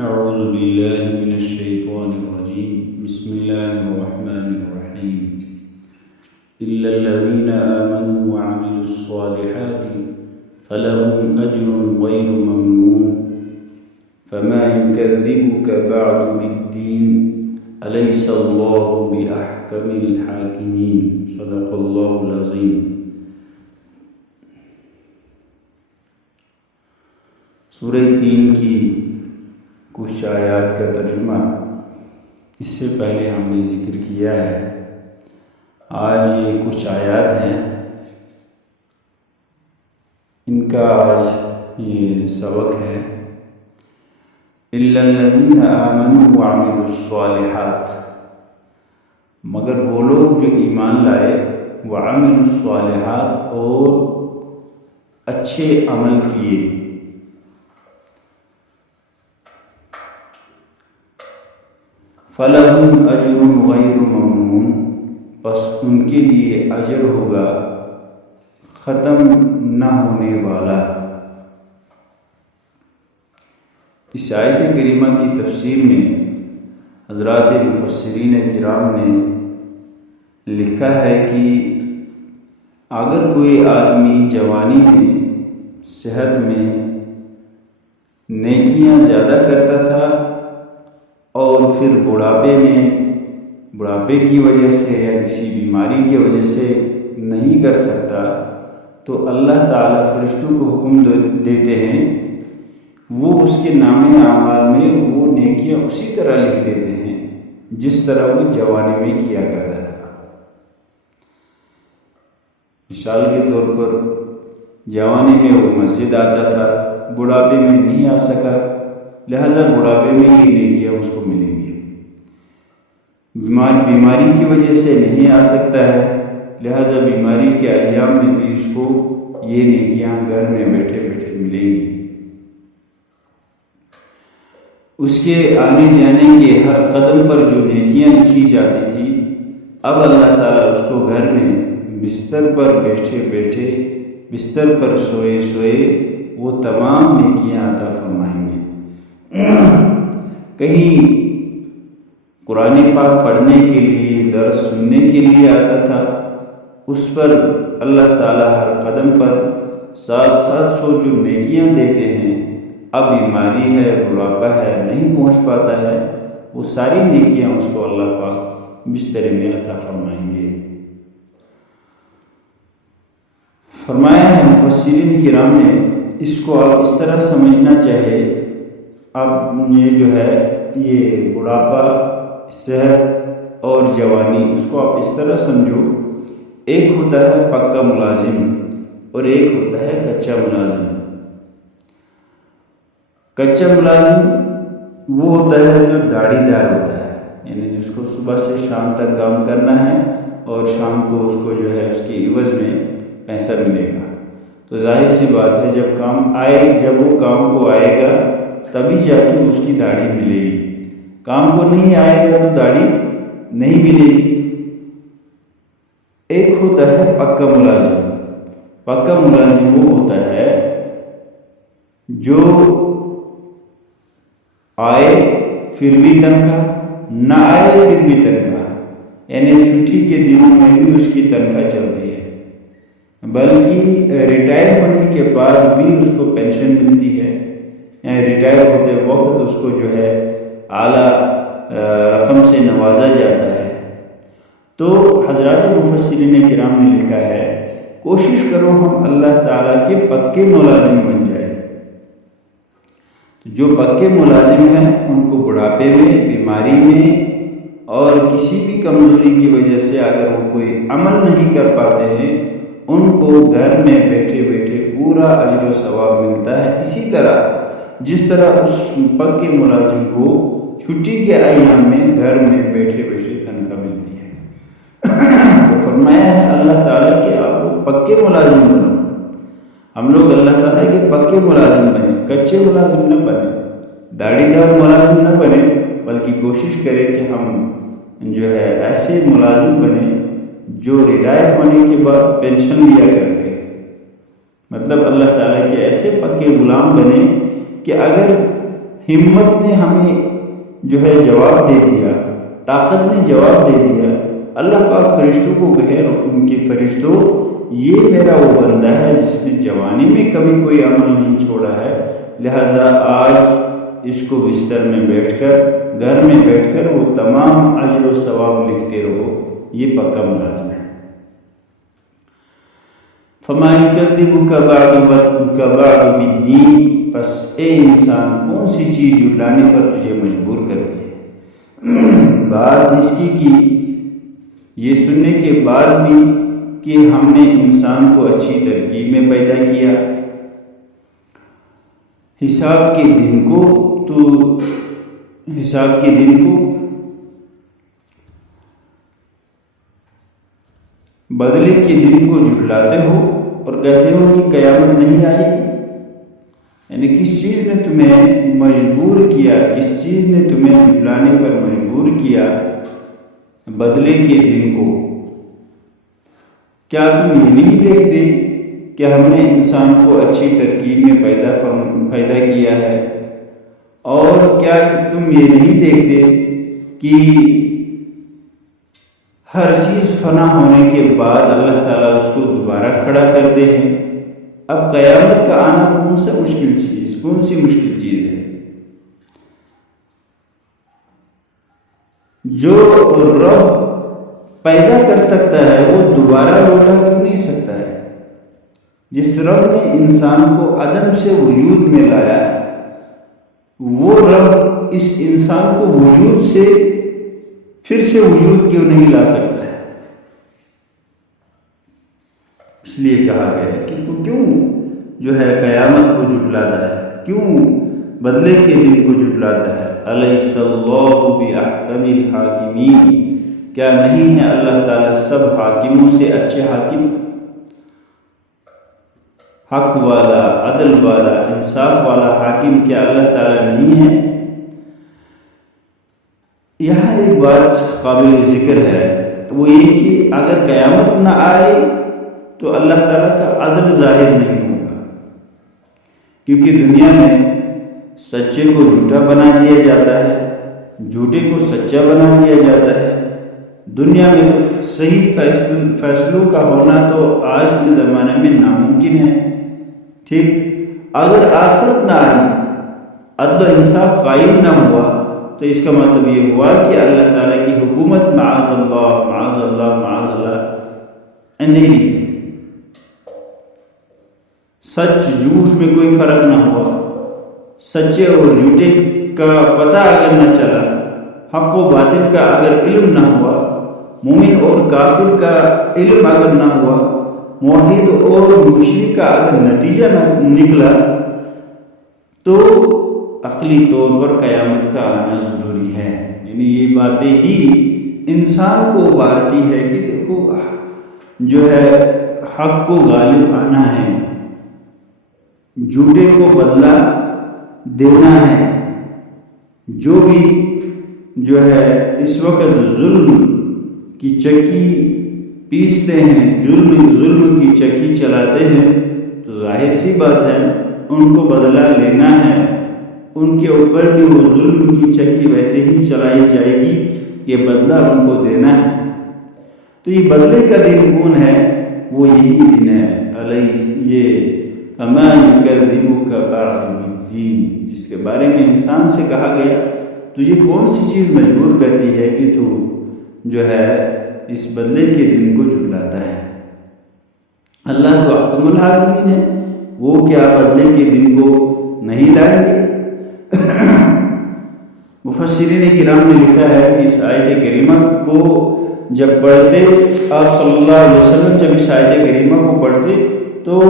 أعوذ بالله من الشيطان الرجيم بسم الله الرحمن الرحيم إلا الذين آمنوا وعملوا الصالحات فلهم أجر غير ممنون فما يكذبك بعد بالدين أليس الله بأحكم الحاكمين صدق الله العظيم۔ سورہ 3 کی کچھ آیات کا ترجمہ اس سے پہلے ہم نے ذکر کیا ہے۔ آج یہ کچھ آیات ہیں، ان کا آج یہ سبق ہے۔ إِلَّا الَّذِينَ آمَنُوا وَعَمِلُوا الصَّالِحَاتِ، مگر وہ لوگ جو ایمان لائے، وَعَمِلُوا الصَّالِحَاتِ، اور اچھے عمل کیے۔ فَلَهُمْ أَجْرٌ غَيْرُ مَمْنُونٍ، پس ان کے لیے اجر ہوگا ختم نہ ہونے والا۔ اس آیت کریمہ کی تفسیر میں حضرات مفسرین کرام نے لکھا ہے کہ اگر کوئی آدمی جوانی میں، صحت میں نیکیاں زیادہ کرتا تھا اور پھر بڑھاپے کی وجہ سے یا کسی بیماری کی وجہ سے نہیں کر سکتا، تو اللہ تعالیٰ فرشتوں کو حکم دیتے ہیں، وہ اس کے نامِ اعمال میں وہ نیکیاں اسی طرح لکھ دیتے ہیں جس طرح وہ جوانی میں کیا کرتا تھا۔ مثال کے طور پر جوانی میں وہ مسجد آتا تھا، بڑھاپے میں نہیں آ سکا، لہذا بڑھاپے میں یہ نیکیاں اس کو ملیں گی۔ بیماری کی وجہ سے نہیں آ سکتا ہے، لہذا بیماری کے ایام میں بھی اس کو یہ نیکیاں گھر میں بیٹھے بیٹھے ملیں گی۔ اس کے آنے جانے کے ہر قدم پر جو نیکیاں لکھی جاتی تھی، اب اللہ تعالیٰ اس کو گھر میں بستر پر بیٹھے بیٹھے، بستر پر سوئے سوئے وہ تمام نیکیاں عطا فرمائیں گے۔ کہیں قرآن پاک پڑھنے کے لیے، درس سننے کے لیے آتا تھا، اس پر اللہ تعالیٰ ہر قدم پر 700 جو نیکیاں دیتے ہیں۔ اب بیماری ہے، بڑھاپا ہے، نہیں پہنچ پاتا ہے، وہ ساری نیکیاں اس کو اللہ پاک بستر میں عطا فرمائیں گے۔ فرمایا ہے مفسرین کرام نے، اس کو آپ اس طرح سمجھنا چاہے، اب یہ جو ہے یہ بڑھاپا، صحت اور جوانی، اس کو آپ اس طرح سمجھو، ایک ہوتا ہے پکا ملازم اور ایک ہوتا ہے کچا ملازم۔ کچا ملازم وہ ہوتا ہے جو داڑھی دار ہوتا ہے، یعنی جس کو صبح سے شام تک کام کرنا ہے اور شام کو اس کو جو ہے اس کے عوض میں پیسہ ملے گا۔ تو ظاہر سی بات ہے جب وہ کام کو آئے گا تبھی جا کے اس کی داڑھی ملے گی، کام کو نہیں آئے گا تو داڑھی نہیں ملے گی۔ ایک ہوتا ہے پکا ملازم۔ پکا ملازم وہ ہوتا ہے جو آئے پھر بھی تنخواہ، نہ آئے پھر بھی تنخواہ، یعنی چھٹی کے دنوں میں بھی اس کی تنخواہ چلتی ہے، بلکہ ریٹائر ہونے کے بعد بھی اس کو پینشن ملتی ہے، یعنی ریٹائر ہوتے وقت اس کو جو ہے اعلیٰ رقم سے نوازا جاتا ہے۔ تو حضرات مفسرین کرام نے لکھا ہے، کوشش کرو ہم اللہ تعالیٰ کے پکے ملازم بن جائیں۔ تو جو پکے ملازم ہیں ان کو بڑھاپے میں، بیماری میں اور کسی بھی کمزوری کی وجہ سے اگر وہ کوئی عمل نہیں کر پاتے ہیں، ان کو گھر میں بیٹھے بیٹھے پورا اجر و ثواب ملتا ہے، اسی طرح جس طرح اس پکے ملازم کو چھٹی کے ایام میں گھر میں بیٹھے بیٹھے تنخواہ ملتی ہے۔ تو فرمایا ہے اللہ تعالیٰ کہ آپ لوگ پکے ملازم بنو، ہم لوگ اللہ تعالیٰ کے پکے ملازم بنے، کچے ملازم نہ بنے، داڑھی دار ملازم نہ بنے، بلکہ کوشش کریں کہ ہم جو ہے ایسے ملازم بنے جو ریٹائر ہونے کے بعد پینشن لیا کرتے ہیں، مطلب اللہ تعالیٰ کے ایسے پکے غلام بنے کہ اگر ہمت نے ہمیں جو ہے جواب دے دیا، طاقت نے جواب دے دیا۔ اللہ پاک فرشتوں کو کہے، ان کے فرشتوں یہ میرا وہ بندہ ہے جس نے جوانی میں کبھی کوئی عمل نہیں چھوڑا ہے، لہٰذا آج اس کو بستر میں بیٹھ کر، گھر میں بیٹھ کر وہ تمام اجر و ثواب لکھتے رہو، یہ پکا ملازم ہے۔ فَمَا يُكَذِّبُكَ بَعْدُ بِالدِّينِ، پس اے انسان کون سی چیز جھٹلانے پر تجھے مجبور کرتی ہے؟ بات اس کی یہ سننے کے بعد بھی کہ ہم نے انسان کو اچھی ترکیب میں پیدا کیا، حساب کے دن کو بدلے کے دن کو جھٹلاتے ہو اور کہتے ہو کہ قیامت نہیں آئے گی۔ یعنی کس چیز نے تمہیں مجبور کیا، کس چیز نے تمہیں جھٹلانے پر مجبور کیا بدلے کے دن کو؟ کیا تم یہ نہیں دیکھتے کہ ہم نے انسان کو اچھی ترکیب میں پیدا کیا ہے؟ اور کیا تم یہ نہیں دیکھتے کہ ہر چیز فنا ہونے کے بعد اللہ تعالیٰ اس کو دوبارہ کھڑا کرتے ہیں؟ اب قیامت کا آنا کون سی مشکل چیز ہے؟ جو رب پیدا کر سکتا ہے وہ دوبارہ لوٹا کیوں نہیں سکتا ہے؟ جس رب نے انسان کو عدم سے وجود میں لایا، وہ رب اس انسان کو وجود سے پھر سے وجود کیوں نہیں لا سکتا ہے؟ اس لیے کہا گیا ہے کہ تو کیوں جو ہے قیامت کو جھٹلاتا ہے، کیوں بدلے کے دن کو جھٹلاتا ہے؟ الیس اللہ باحکم الحاکمین، کیا نہیں ہے اللہ تعالیٰ سب حاکموں سے اچھے حاکم، حق والا، عدل والا، انصاف والا حاکم کیا اللہ تعالیٰ نہیں ہے؟ یہاں ایک بات قابل ذکر ہے، وہ یہ کہ اگر قیامت نہ آئے تو اللہ تعالیٰ کا عدل ظاہر نہیں ہوگا، کیونکہ دنیا میں سچے کو جھوٹا بنا دیا جاتا ہے، جھوٹے کو سچا بنا دیا جاتا ہے۔ دنیا میں تو صحیح فیصلوں کا ہونا تو آج کے زمانے میں ناممکن ہے، ٹھیک؟ اگر آخرت نہ آئی، عدل و انصاف قائم نہ ہوا، تو اس کا مطلب یہ ہوا کہ اللہ تعالیٰ کی حکومت معاذ اللہ اندھیری ہے، سچ جھوٹ میں کوئی فرق نہ ہوا، سچے اور جھوٹے کا پتہ اگر نہ چلا، حق و باطل کا اگر علم نہ ہوا، مومن اور کافر کا علم اگر نہ ہوا، موحد اور مشرک کا اگر نتیجہ نہ نکلا، تو عقلی طور پر قیامت کا آنا ضروری ہے۔ یعنی یہ باتیں ہی انسان کو ابھارتی ہے کہ دیکھو جو ہے حق کو غالب آنا ہے، جھوٹے کو بدلہ دینا ہے۔ جو بھی جو ہے اس وقت ظلم کی چکی پیستے ہیں، ظلم کی چکی چلاتے ہیں، تو ظاہر سی بات ہے ان کو بدلہ لینا ہے، ان کے اوپر بھی وہ ظلم کی چکی ویسے ہی چلائی جائے گی، یہ بدلہ ان کو دینا ہے۔ تو یہ بدلے کا دن کون ہے؟ وہ یہی دن ہے، یہ فَمَا يُكَذِّبُكَ بَعْدُ بِالدِّينِ، جس کے بارے میں انسان سے کہا گیا تجھے کون سی چیز مجبور کرتی ہے کہ تو جو ہے اس بدلے کے دن کو جھٹلاتا ہے؟ اللہ تو احکم الحاکمین ہے، وہ کیا بدلے کے دن کو نہیں لائیں گے؟ مفسرین کرام نے لکھا ہے کہ اس آیت کریمہ کو جب پڑھتے، آپ صلی اللہ علیہ وسلم جب اس آیت کریمہ کو پڑھتے تو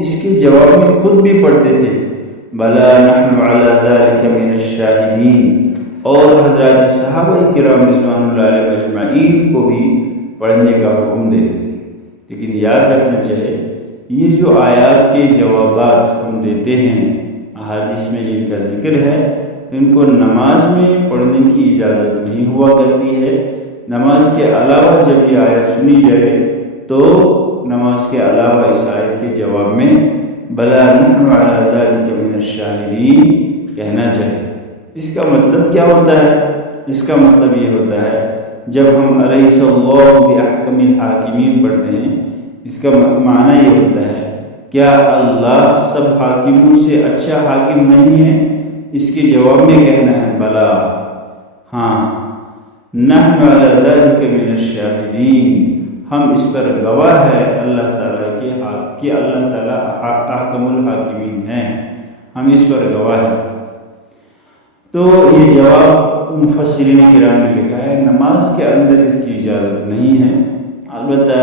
اس کے جواب میں خود بھی پڑھتے تھے، بلا نحن علی ذلک من الشاہدین، اور حضرات صحابہ کرام رضوان اللہ علیہ اجمعین کو بھی پڑھنے کا حکم دیتے تھے۔ لیکن یاد رکھنا چاہیے یہ جو آیات کے جوابات ہم دیتے ہیں احادیث میں جن کا ذکر ہے، ان کو نماز میں پڑھنے کی اجازت نہیں ہوا کرتی ہے۔ نماز کے علاوہ جب یہ آیت سنی جائے تو نماز کے علاوہ اس آیت کے جواب میں بلا نحن علی ذلک من الشاہدین کہنا چاہیے۔ اس کا مطلب کیا ہوتا ہے؟ اس کا مطلب یہ ہوتا ہے جب ہم الیس اللہ باحکم الحاکمین پڑھتے ہیں، اس کا معنی یہ ہوتا ہے کیا اللہ سب حاکموں سے اچھا حاکم نہیں ہے؟ اس کے جواب میں کہنا ہے بلا، ہاں، نحن علی ذلک من الشاہدین، ہم اس پر گواہ ہے اللہ تعالیٰ کے حق کہ اللہ تعالیٰ احکم الحاکمین ہیں، ہم اس پر گواہ ہیں۔ تو یہ جواب مفسرین کرام نے لکھا ہے نماز کے اندر اس کی اجازت نہیں ہے، البتہ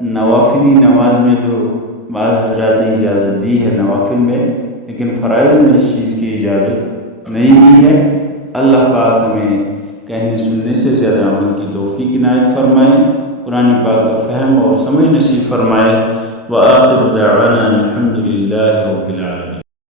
نوافلی نماز میں تو بعض حضرات نے اجازت دی ہے نوافل میں، لیکن فرائض میں اس چیز کی اجازت نہیں دی ہے۔ اللہ پاک ہمیں کہنے سننے سے زیادہ عمل کی توفیق عنایت فرمائے، قرآن پاک کا فہم اور سمجھ نصیب فرمائے۔ وآخر دعوانا الحمد للہ رب العالمین۔